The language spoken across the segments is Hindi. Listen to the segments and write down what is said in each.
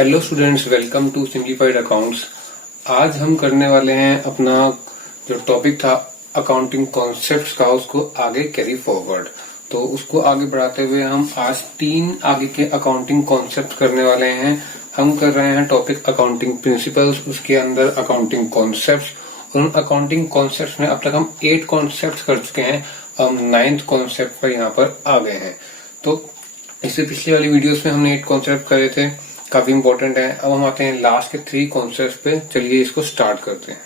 Hello students, welcome to simplified accounts. आज हम करने वाले हैं अपना जो टॉपिक था अकाउंटिंग कॉन्सेप्ट्स का, उसको आगे कैरी फॉरवर्ड। तो उसको आगे बढ़ाते हुए हम आज 3 आगे के अकाउंटिंग कॉन्सेप्ट करने वाले हैं। हम कर रहे हैं टॉपिक अकाउंटिंग प्रिंसिपल्स, उसके अंदर अकाउंटिंग कॉन्सेप्ट्स, और उन अकाउंटिंग कॉन्सेप्ट्स में अब तक हम 8 कॉन्सेप्ट्स कर चुके हैं। हम 9th कॉन्सेप्ट पर यहाँ पर आ गए हैं। तो इससे पिछली वाली वीडियोस में हमने 8 कॉन्सेप्ट करे थे, काफी इंपॉर्टेंट है। अब हम आते हैं लास्ट के 3 कॉन्सेप्ट पे। चलिए इसको स्टार्ट करते हैं।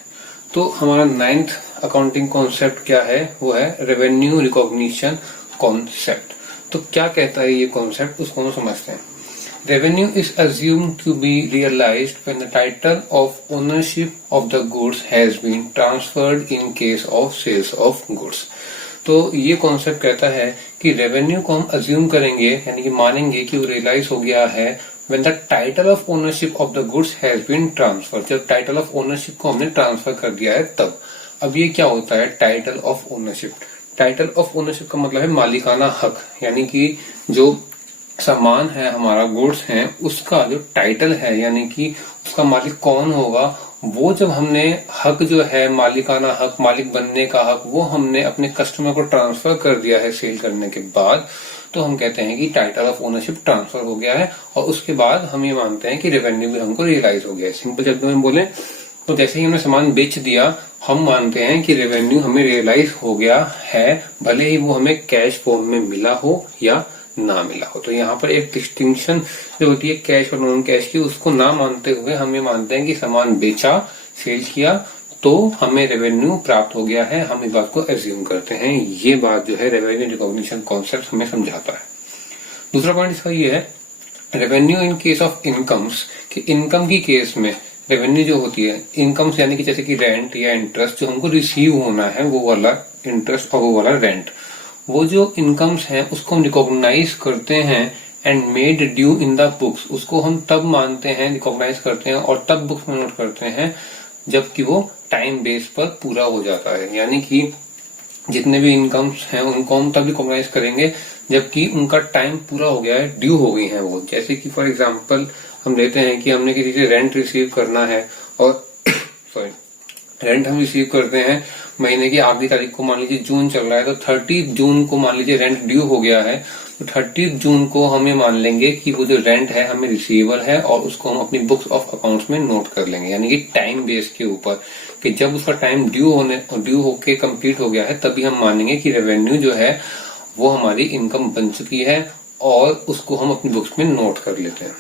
तो हमारा 9th अकाउंटिंग कॉन्सेप्ट क्या है? वो है रेवेन्यू रिकॉग्निशन कॉन्सेप्ट। तो क्या कहता है ये कॉन्सेप्ट, उसको हम समझते हैं। Revenue is assumed to be realized when the title of ownership of the goods has been transferred in case of sales of goods. तो ये कॉन्सेप्ट कहता है कि रेवेन्यू को हम अज्यूम करेंगे, यानी कि मानेंगे कि वो रियलाइज हो गया है when the title of ownership of the goods has been transferred। जब टाइटल ऑफ ओनरशिप को हमने ट्रांसफर कर दिया है तब। अब ये क्या होता है title of ownership? Title of ownership का मतलब है मालिकाना हक, यानी कि जो सामान है हमारा, गुड्स है, उसका जो टाइटल है, यानी कि उसका मालिक कौन होगा, वो जब हमने हक जो है, मालिकाना हक, मालिक बनने का हक, वो हमने अपने कस्टमर को ट्रांसफर कर दिया है सेल करने के बाद, तो हम कहते हैं कि टाइटल ऑफ ओनरशिप ट्रांसफर हो गया है। और उसके बाद हम ये मानते हैं कि रेवेन्यू भी हमको रियलाइज हो गया है। सिंपल शब्दों में बोले तो जैसे ही हमने सामान बेच दिया, हम मानते हैं कि रेवेन्यू हमें रियलाइज हो गया है, भले ही वो हमें कैश फॉर्म में मिला हो या ना मिला हो। तो यहाँ पर एक डिस्टिंक्शन जो होती है कैश और नॉन कैश की, उसको ना मानते हुए हम ये मानते हैं कि सामान बेचा, सेल किया, तो हमें रेवेन्यू प्राप्त हो गया है। हम इस बात को एज्यूम करते हैं। ये बात जो है रेवेन्यू रिकॉग्निशन कॉन्सेप्ट हमें समझाता है। दूसरा पॉइंट इसका ये है, revenue in case of incomes, कि इनकम की केस में रेवेन्यू जो होती है, इनकम्स यानी कि जैसे कि रेंट या इंटरेस्ट जो हमको रिसीव होना है, वो वाला इंटरेस्ट और वो वाला रेंट, वो जो इनकम्स हैं उसको हम रिकॉग्नाइज करते हैं and made due in the books. उसको हम तब मानते हैं, रिकॉग्नाइज करते हैं और तब बुक्स में नोट करते हैं जबकि वो टाइम बेस पर पूरा हो जाता है। यानी कि जितने भी इनकम्स हैं उनको हम तब रिकॉग्नाइज करेंगे जबकि उनका टाइम पूरा हो गया है, ड्यू हो गई है वो। जैसे कि फॉर एग्जांपल हम लेते हैं कि हमने किसी से रेंट रिसीव करना है और सॉरी रेंट हम रिसीव करते हैं महीने की आखिरी तारीख को, मान लीजिए जून चल रहा है, तो 30 जून को मान लीजिए रेंट ड्यू हो गया है, तो 30 जून को हम ये मान लेंगे कि वो जो रेंट है हमें रिसीवेबल है और उसको हम अपनी बुक्स ऑफ अकाउंट्स में नोट कर लेंगे। यानी कि टाइम बेस के ऊपर कि जब उसका टाइम ड्यू होके कंप्लीट हो गया है तभी हम मानेंगे कि रेवेन्यू जो है वो हमारी इनकम बन चुकी है और उसको हम अपनी बुक्स में नोट कर लेते हैं।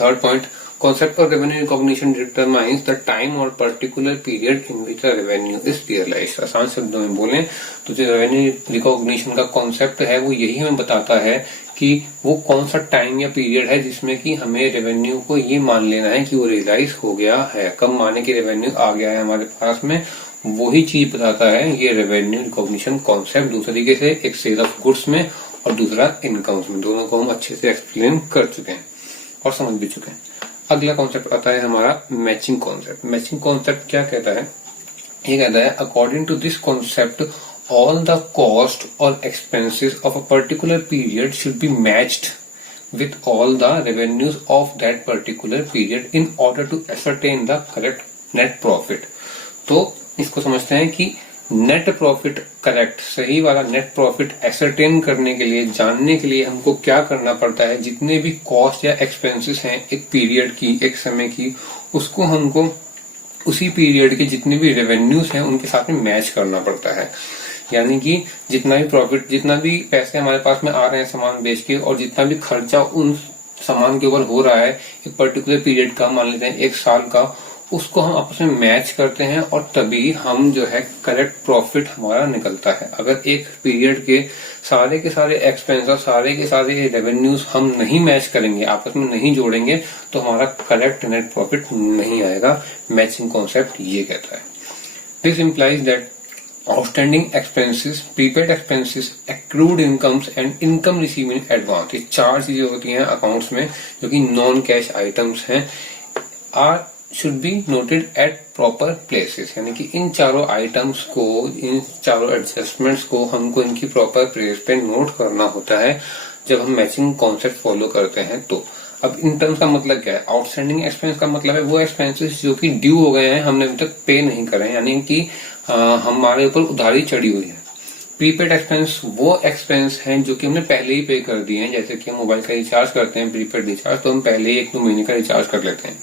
Third point, concept of revenue recognition determines the time or particular period in which the revenue is realized। आसान शब्दों में बोलें तो जो रेवेन्यू रिकॉग्निशन का कॉन्सेप्ट है वो यही हमें बताता है कि वो कौन सा टाइम या पीरियड है जिसमें कि हमें रेवेन्यू को ये मान लेना है कि वो रियलाइज हो गया है। कब माने कि रेवेन्यू आ गया है हमारे पास में, वही चीज बताता है ये रेवेन्यू रिकॉग्निशन कॉन्सेप्ट। दूसरे तरीके से एक सेल ऑफ गुड्स में और दूसरा इनकम्स में, दोनों को हम अच्छे से एक्सप्लेन कर चुके हैं और समझ भी चुके हैं। अगला कॉन्सेप्ट आता है हमारा मैचिंग कॉन्सेप्ट। मैचिंग कॉन्सेप्ट क्या कहता है? ये कहता है according to this concept all the cost और expenses of a particular period should be matched with all the revenues of that particular period in order to ascertain the correct net profit. तो इसको समझते हैं कि नेट प्रॉफिट, करेक्ट सही वाला नेट प्रॉफिट एसरटेन करने के लिए, जानने के लिए हमको क्या करना पड़ता है, जितने भी कॉस्ट या एक्सपेंसेस हैं एक पीरियड की, एक समय की, उसको हमको उसी पीरियड के जितने भी रेवेन्यूज हैं उनके साथ में मैच करना पड़ता है। यानी कि जितना भी प्रॉफिट, जितना भी पैसे हमारे पास में आ रहे हैं सामान बेच के, और जितना भी खर्चा उन सामान के ऊपर हो रहा है एक पर्टिकुलर पीरियड का, मान लेते हैं 1 साल का, उसको हम आपस में मैच करते हैं और तभी हम जो है करेक्ट प्रॉफिट हमारा निकलता है। अगर एक पीरियड के सारे एक्सपेंस और सारे के सारे रेवेन्यूज हम नहीं मैच करेंगे, आपस में नहीं जोड़ेंगे, तो हमारा करेक्ट नेट प्रॉफिट नहीं आएगा। मैचिंग कॉन्सेप्ट ये कहता है this implies that outstanding expenses, prepaid expenses, accrued incomes and income receive in advance, ये 4 चीजें होती हैं अकाउंट्स में जो कि नॉन कैश आइटम्स हैं, are should be noted at proper places. यानी कि इन चारों आइटम्स को, इन चारों एडजस्टमेंट्स को हमको इनकी प्रॉपर प्लेस पे नोट करना होता है जब हम मैचिंग कॉन्सेप्ट फॉलो करते हैं। तो अब इन टर्म्स का मतलब क्या है? आउटस्टैंडिंग एक्सपेंस का मतलब है वो एक्सपेंसेस जो कि ड्यू हो गए हैं, हमने अभी तक पे नहीं करे हैं, यानी कि हमारे ऊपर उधारी चढ़ी हुई है। प्रीपेड एक्सपेंस वो एक्सपेंस हैं जो कि हमने पहले ही पे कर दिए हैं, जैसे कि हम मोबाइल का रिचार्ज करते हैं प्रीपेड रिचार्ज, तो हम पहले ही 1-2 महीने का रिचार्ज कर लेते हैं।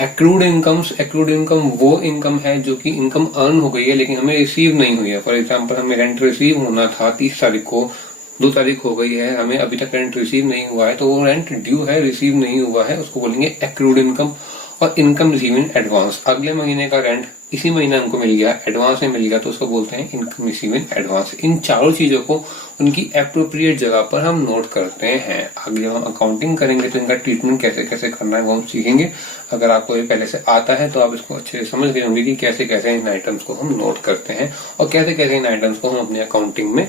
एक्रूड इनकम वो इनकम है जो कि इनकम अर्न हो गई है लेकिन हमें रिसीव नहीं हुई है। फॉर एग्जांपल हमें रेंट रिसीव होना था 30 तारीख को, 2 तारीख हो गई है, हमें अभी तक रेंट रिसीव नहीं हुआ है, तो वो रेंट ड्यू है, रिसीव नहीं हुआ है, उसको बोलेंगे एक्रूड इनकम। और इनकम रिसीव इन एडवांस, अगले महीने का रेंट इसी महीने हमको मिल गया, एडवांस में मिल गया, तो उसको बोलते हैं इनकम रिसीव इन एडवांस। इन चारों चीजों को उनकी एप्रोप्रिएट जगह पर हम नोट करते हैं। आगे हम अकाउंटिंग करेंगे तो इनका ट्रीटमेंट कैसे कैसे करना है वो हम सीखेंगे। अगर आपको ये पहले से आता है तो आप इसको अच्छे से समझ गए होंगे कि कैसे कैसे इन आइटम्स को हम नोट करते हैं और कैसे कैसे इन आइटम्स को हम अपनी अकाउंटिंग में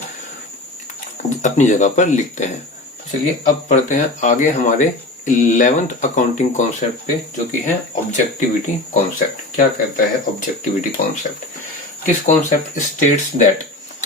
अपनी जगह पर लिखते हैं। तो चलिए अब पढ़ते हैं आगे हमारे 11th अकाउंटिंग कॉन्सेप्ट पे, जो कि है ऑब्जेक्टिविटी कॉन्सेप्ट। क्या कहता है objectivity concept? This concept states that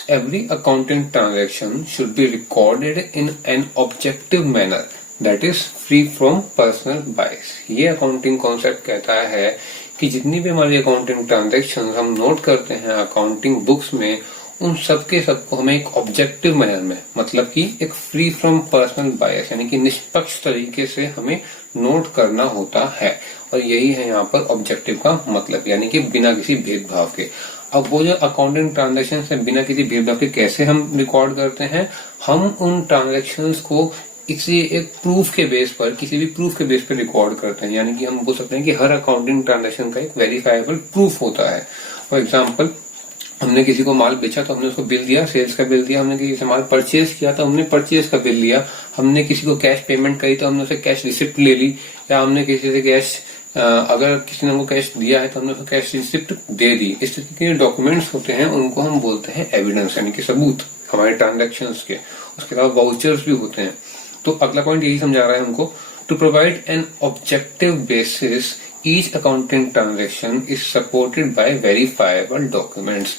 every accounting transaction should be recorded in an objective manner that is free from personal bias। ये अकाउंटिंग कॉन्सेप्ट कहता है कि जितनी भी हमारी अकाउंटिंग ट्रांजैक्शन हम नोट करते हैं अकाउंटिंग बुक्स में, उन सबके सबको हमें एक ऑब्जेक्टिव मैनर में, मतलब कि एक फ्री फ्रॉम पर्सनल बायस यानी कि निष्पक्ष तरीके से हमें नोट करना होता है। और यही है यहाँ पर ऑब्जेक्टिव का मतलब, यानी कि बिना किसी भेदभाव के। अब वो जो अकाउंटिंग ट्रांजैक्शन है बिना किसी भेदभाव के कैसे हम रिकॉर्ड करते हैं? हम उन ट्रांजैक्शंस को किसी एक प्रूफ के बेस पर, किसी भी प्रूफ के बेस पर रिकॉर्ड करते हैं, यानी कि हम बोल सकते हैं कि हर अकाउंटिंग ट्रांजैक्शन का एक वेरीफाइबल प्रूफ होता है। फॉर एग्जाम्पल, हमने किसी को माल बेचा तो हमने उसको बिल दिया, सेल्स का बिल दिया, हमने किसी से माल परचेज किया तो हमने परचेज का बिल लिया, हमने किसी को कैश पेमेंट करी तो हमने उसे कैश रिसिप्ट ले ली, या हमने किसी से कैश अगर किसी ने हमको कैश दिया है तो हमने उसको कैश रिसिप्ट दे दी। इस तरह के डॉक्यूमेंट्स होते हैं उनको हम बोलते हैं एविडेंस, यानी कि सबूत हमारे ट्रांजैक्शंस के। उसके अलावा वाउचर्स भी होते हैं। तो अगला पॉइंट यही समझा रहा है हमको, to provide an objective basis each accounting transaction is supported by verifiable documents.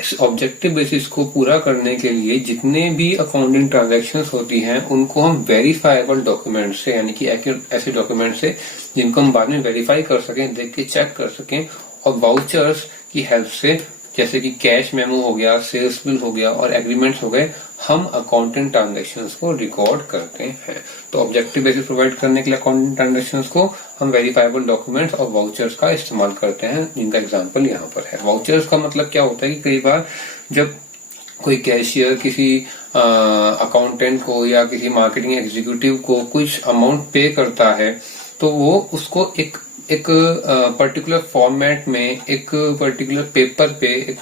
इस ऑब्जेक्टिव बेसिस को पूरा करने के लिए जितने भी अकाउंटिंग ट्रांजैक्शंस होती हैं उनको हम वेरीफाइबल डॉक्यूमेंट से, यानी कि ऐसे डॉक्यूमेंट से जिनको हम बाद में वेरीफाई कर सकें, देख के चेक कर सकें, और वाउचर्स की हेल्प से, जैसे कि कैश मेमो हो गया, सेल्स बिल हो गया और एग्रीमेंट्स हो गए, हम अकाउंटिंग ट्रांजैक्शंस को रिकॉर्ड करते हैं। तो ऑब्जेक्टिव बेसिस प्रोवाइड करने के लिए अकाउंटिंग ट्रांजैक्शंस को हम वेरीफाइबल डॉक्यूमेंट्स और वाउचर्स का इस्तेमाल करते हैं, जिनका एग्जांपल यहाँ पर है। वाउचर्स का मतलब क्या होता है कि कई बार जब कोई कैशियर किसी अकाउंटेंट को या किसी मार्केटिंग एग्जीक्यूटिव को कुछ अमाउंट पे करता है तो वो उसको एक पर्टिकुलर फॉर्मेट में, एक पर्टिकुलर पेपर पे, एक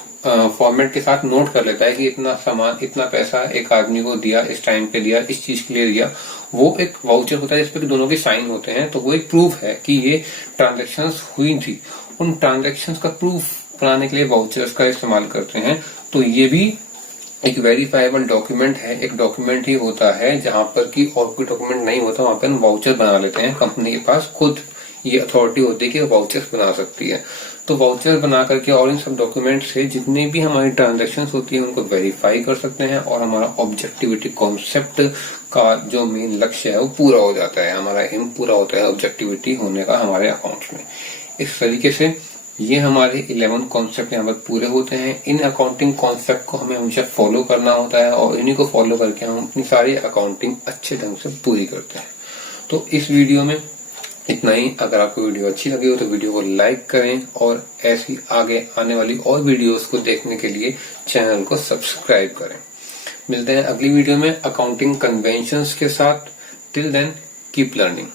फॉर्मेट के साथ नोट कर लेता है कि इतना सामान, इतना पैसा एक आदमी को दिया, इस टाइम पे दिया, इस चीज के लिए दिया। वो एक वाउचर होता है जिसपे दोनों के साइन होते हैं, तो वो एक प्रूफ है कि ये ट्रांजैक्शंस हुई थी। उन ट्रांजैक्शंस का प्रूफ बनाने के लिए वाउचर्स का इस्तेमाल करते हैं। तो ये भी एक वेरीफाइबल डॉक्यूमेंट है, एक डॉक्यूमेंट ही होता है जहां पर कि और कोई डॉक्यूमेंट नहीं होता, वहां पर हम वाउचर बना लेते हैं। कंपनी के पास खुद ये अथॉरिटी होती है कि वाउचर्स बना सकती है। तो वाउचर बना करके और इन सब डॉक्यूमेंट से जितने भी हमारी ट्रांजैक्शंस होती है उनको वेरीफाई कर सकते हैं और हमारा ऑब्जेक्टिविटी कॉन्सेप्ट का जो मेन लक्ष्य है वो पूरा हो जाता है, हमारा एम पूरा होता है ऑब्जेक्टिविटी होने का हमारे अकाउंट्स में। इस तरीके से ये हमारे 11 कॉन्सेप्ट यहाँ पर पूरे होते हैं। इन अकाउंटिंग कॉन्सेप्ट को हमें हमेशा फॉलो करना होता है और इन्हीं को फॉलो करके हम अपनी सारी अकाउंटिंग अच्छे ढंग से पूरी करते हैं। तो इस वीडियो में इतना ही। अगर आपको वीडियो अच्छी लगी हो तो वीडियो को लाइक करें और ऐसी आगे आने वाली और वीडियोस को देखने के लिए चैनल को सब्सक्राइब करें। मिलते हैं अगली वीडियो में अकाउंटिंग कन्वेंशंस के साथ। Till then keep learning.